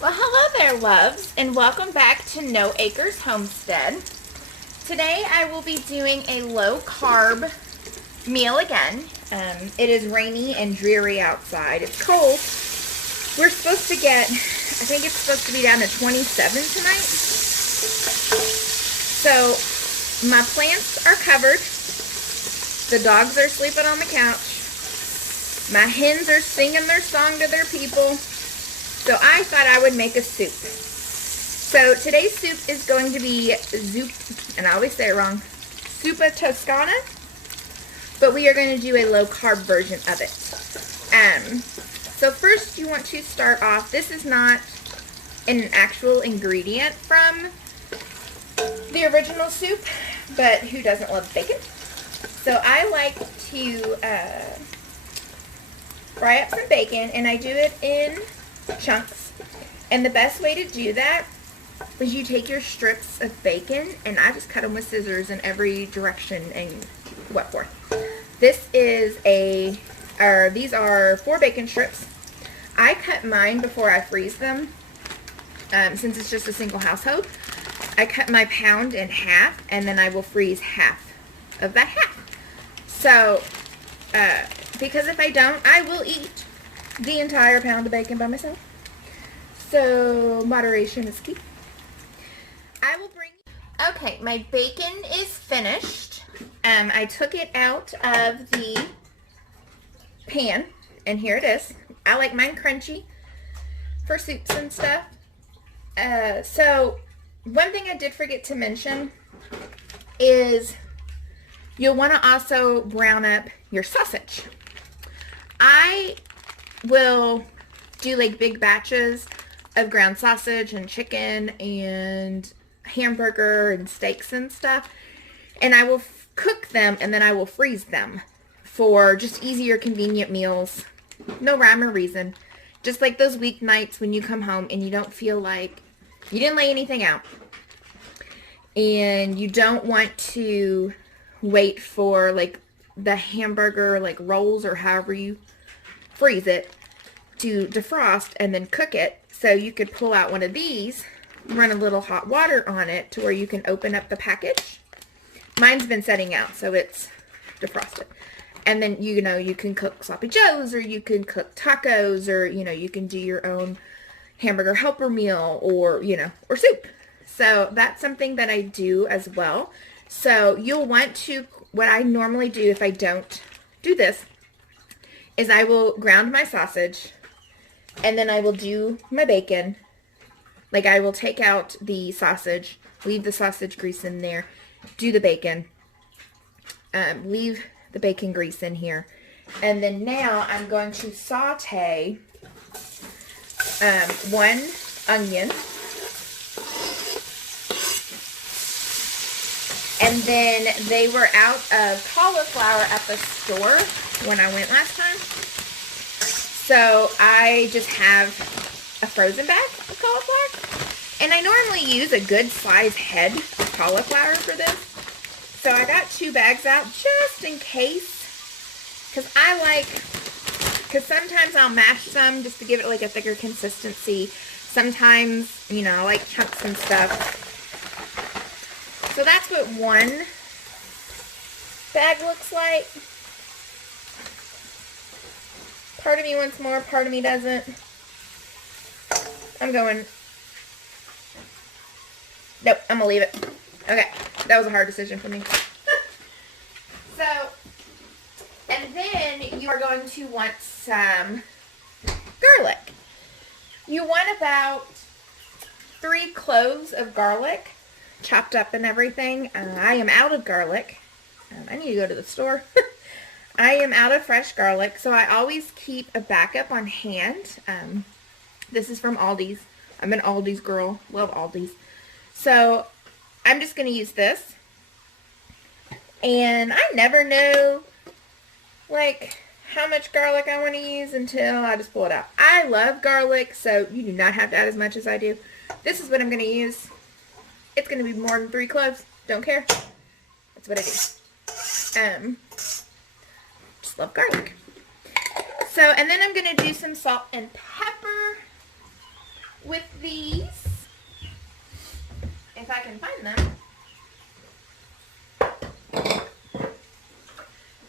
Well, hello there, loves, and welcome back to No Acres Homestead. Today I will be doing a low-carb meal again. It is rainy and dreary outside. It's cold. We're supposed to get, I think it's supposed to be down to 27 tonight. So my plants are covered. The dogs are sleeping on the couch. My hens are singing their song to their people. So I thought I would make a soup. So today's soup is going to be and I always say it wrong, Zuppa Toscana. But we are going to do a low-carb version of it. So first you want to start off, this is not an actual ingredient from the original soup, but who doesn't love bacon? So I like to fry up some bacon, and I do it in chunks. And the best way to do that is you take your strips of bacon, and I just cut them with scissors in every direction and what for. This is these are 4 bacon strips. I cut mine before I freeze them, since it's just a single household. I cut my pound in half, and then I will freeze half of that half. So, because if I don't, I will eat the entire pound of bacon by myself. So, moderation is key. I will bring... Okay, my bacon is finished. I took it out of the pan, and here it is. I like mine crunchy for soups and stuff. So, one thing I did forget to mention is you'll want to also brown up your sausage. I will do like big batches of ground sausage and chicken and hamburger and steaks and stuff, and I will cook them and then I will freeze them for just easier, convenient meals. No rhyme or reason. Just like those weeknights when you come home and you don't feel like you didn't lay anything out, and you don't want to wait for like the hamburger like rolls or however you freeze it to defrost and then cook it. So you could pull out one of these, run a little hot water on it to where you can open up the package. Mine's been setting out, so it's defrosted. And then, you know, you can cook sloppy joes, or you can cook tacos, or, you know, you can do your own hamburger helper meal, or, you know, or soup. So that's something that I do as well. So you'll want to, what I normally do if I don't do this, is I will ground my sausage, and then I will do my bacon. Like, I will take out the sausage, leave the sausage grease in there, do the bacon, leave the bacon grease in here, and then now I'm going to saute 1 onion, and then they were out of cauliflower at the store when I went last time, so I just have a frozen bag of cauliflower, and I normally use a good size head of cauliflower for this. So I got 2 bags out just in case, because sometimes I'll mash some just to give it like a thicker consistency. Sometimes, you know, I like chunks and stuff. So that's what 1 bag looks like. Part of me wants more, part of me doesn't. I'm going, nope, I'm gonna leave it. Okay, that was a hard decision for me. So, and then you are going to want some garlic. You want about 3 cloves of garlic, chopped up and everything. I am out of garlic. I need to go to the store. I am out of fresh garlic, so I always keep a backup on hand. This is from Aldi's. I'm an Aldi's girl. Love Aldi's. So I'm just going to use this. And I never know, like, how much garlic I want to use until I just pull it out. I love garlic, so you do not have to add as much as I do. This is what I'm going to use. It's going to be more than 3 cloves. Don't care. That's what I do. Just love garlic. So, and then I'm going to do some salt and pepper. with these, if I can find them.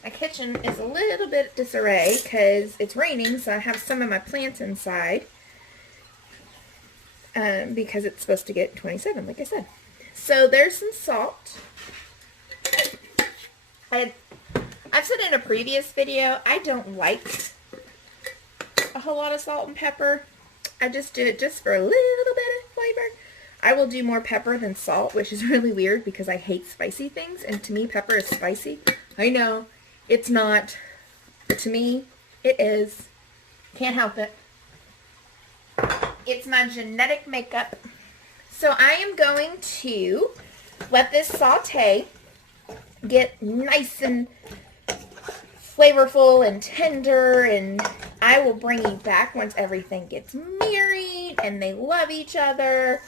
My kitchen is a little bit disarray because it's raining, so I have some of my plants inside because it's supposed to get 27, like I said. So there's some salt. I've said in a previous video, I don't like a whole lot of salt and pepper. I just do it just for a little bit of flavor. I will do more pepper than salt, which is really weird because I hate spicy things, and to me, pepper is spicy. I know, it's not, but to me, it is. Can't help it. It's my genetic makeup. So I am going to let this saute get nice and flavorful and tender, and I will bring you back once everything gets married and they love each other,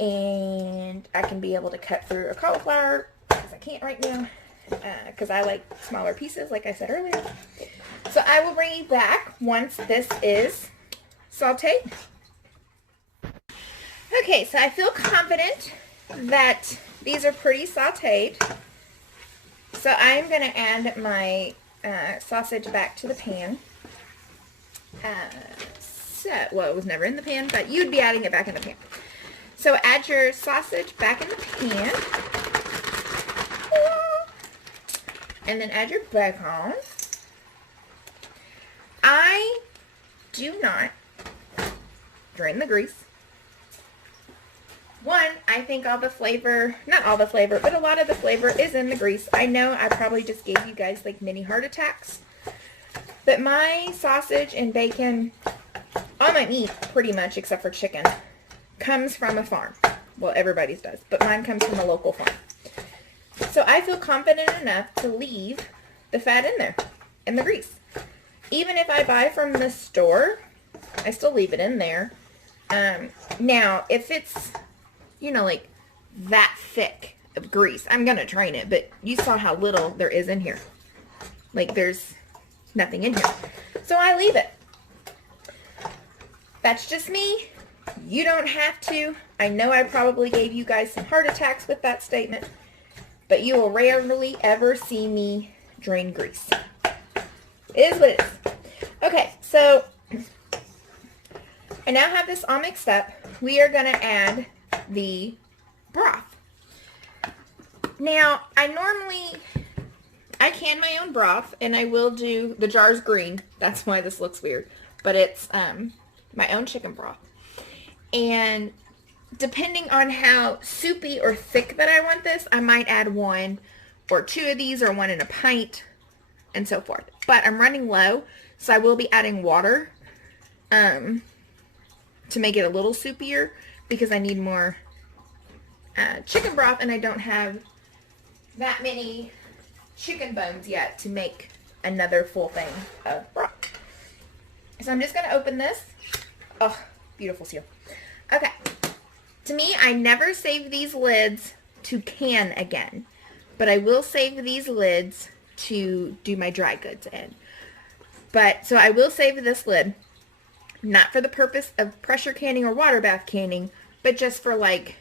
and I can be able to cut through a cauliflower because I can't right now because I like smaller pieces, like I said earlier. So I will bring you back once this is sauteed. Okay, so I feel confident that these are pretty sauteed. So I'm going to add my sausage back to the pan. Well, it was never in the pan, but you'd be adding it back in the pan. So add your sausage back in the pan. And then add your bacon. I do not drain the grease. One, I think all the flavor, not all the flavor, but a lot of the flavor is in the grease. I know I probably just gave you guys like mini heart attacks, but my sausage and bacon, all my meat pretty much except for chicken, comes from a farm. Well, everybody's does, but mine comes from a local farm. So I feel confident enough to leave the fat in there, in the grease. Even if I buy from the store, I still leave it in there. Now, if it's, you know, like that thick of grease, I'm going to drain it, but you saw how little there is in here. Like there's nothing in here. So I leave it. That's just me. You don't have to. I know I probably gave you guys some heart attacks with that statement, but you will rarely ever see me drain grease. It is what it is. Okay, so I now have this all mixed up. We are going to add the broth. Now, I can my own broth, and I will do, the jar's green. That's why this looks weird. But it's my own chicken broth. And depending on how soupy or thick that I want this, I might add 1 or 2 of these, or 1 in a pint, and so forth. But I'm running low, so I will be adding water to make it a little soupier, because I need more chicken broth, and I don't have that many chicken bones yet to make another full thing of broth. So I'm just going to open this. Oh, beautiful seal. Okay. To me, I never save these lids to can again, but I will save these lids to do my dry goods in. But, so I will save this lid, not for the purpose of pressure canning or water bath canning, but just for like,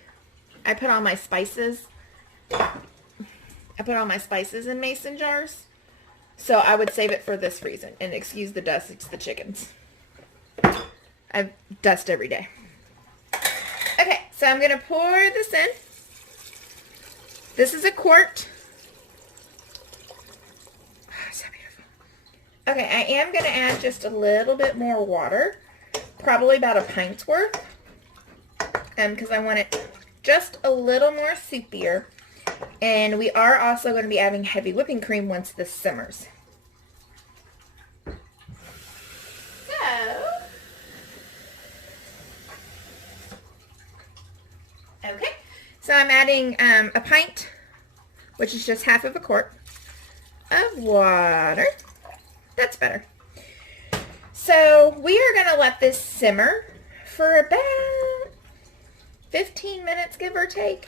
I put all my spices in mason jars. So I would save it for this reason. And excuse the dust, it's the chickens. I dust every day. Okay, so I'm going to pour this in. This is a quart. Oh, so beautiful. Okay, I am going to add just a little bit more water. Probably about a pint's worth. Because I want it just a little more soupier. And we are also going to be adding heavy whipping cream once this simmers. So I'm adding a pint, which is just half of a quart of water. That's better. So we are going to let this simmer for about 15 minutes, give or take.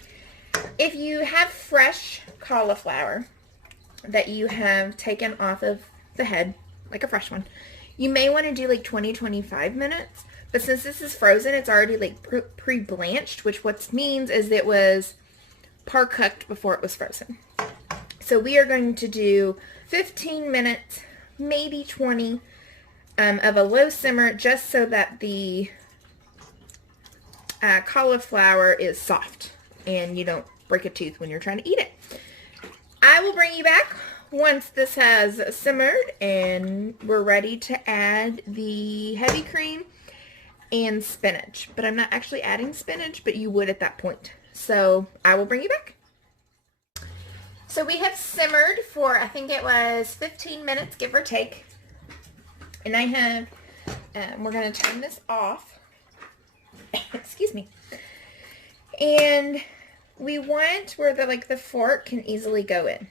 If you have fresh cauliflower that you have taken off of the head, like a fresh one, you may want to do like 20-25 minutes. But since this is frozen, it's already like pre-blanched, which what means is it was par-cooked before it was frozen. So we are going to do 15 minutes, maybe 20, of a low simmer, just so that the cauliflower is soft and you don't break a tooth when you're trying to eat it. I will bring you back once this has simmered and we're ready to add the heavy cream and spinach. But I'm not actually adding spinach, but you would at that point. So I will bring you back. So we have simmered for, I think it was 15 minutes, give or take. And I have, we're going to turn this off. Excuse me. And we want where the fork can easily go in.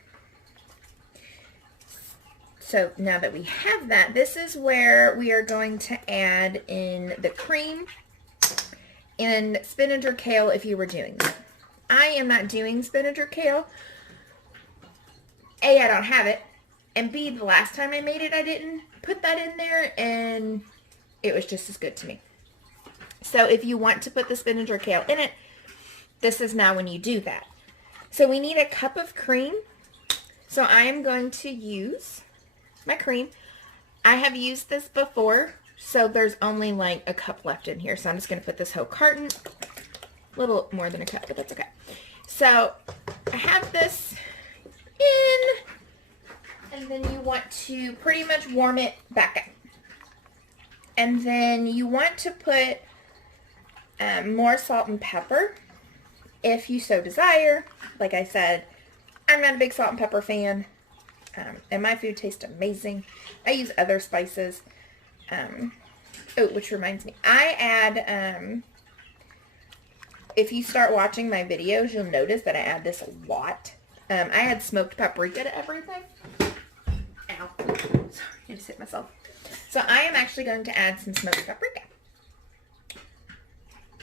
So now that we have that, this is where we are going to add in the cream and spinach or kale if you were doing that. I am not doing spinach or kale. A, I don't have it. And B, the last time I made it, I didn't put that in there, and it was just as good to me. So if you want to put the spinach or kale in it, this is now when you do that. So we need a cup of cream. So I am going to use my cream. I have used this before, so there's only like a cup left in here. So I'm just going to put this whole carton, a little more than a cup, but that's okay. So I have this in, and then you want to pretty much warm it back up. And then you want to put more salt and pepper if you so desire. Like I said, I'm not a big salt and pepper fan, and my food tastes amazing. I use other spices. Oh, which reminds me, I add, if you start watching my videos, you'll notice that I add this a lot. I add smoked paprika to everything. Ow. Sorry, I just hit myself. So I am actually going to add some smoked paprika.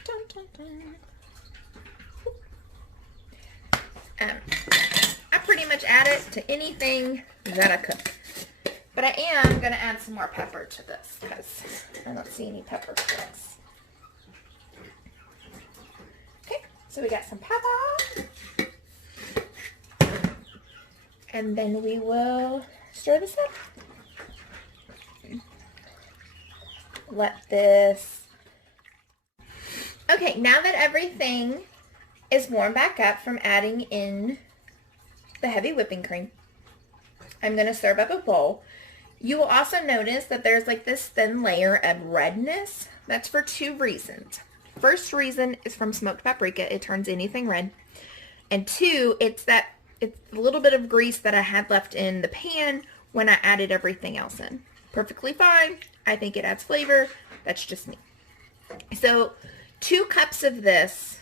Dun, dun, dun. I pretty much add it to anything that I cook. But I am going to add some more pepper to this because I don't see any pepper for this. Okay, so we got some pepper. And then we will stir this up. Let this... Okay, now that everything is warmed back up from adding in the heavy whipping cream, I'm going to serve up a bowl. You will also notice that there's like this thin layer of redness. That's for two reasons. First reason is from smoked paprika. It turns anything red. And two, it's a little bit of grease that I had left in the pan when I added everything else in. Perfectly fine. I think it adds flavor. That's just me. So 2 cups of this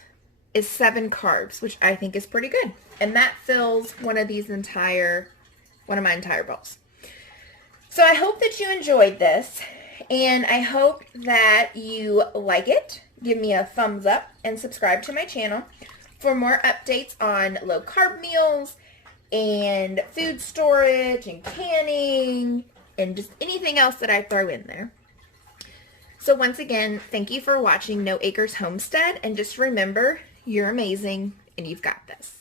is 7 carbs, which I think is pretty good. And that fills one of my entire bowls. So I hope that you enjoyed this, and I hope that you like it. Give me a thumbs up and subscribe to my channel for more updates on low carb meals and food storage and canning and just anything else that I throw in there. So once again, thank you for watching No Acres Homestead, and just remember, you're amazing and you've got this.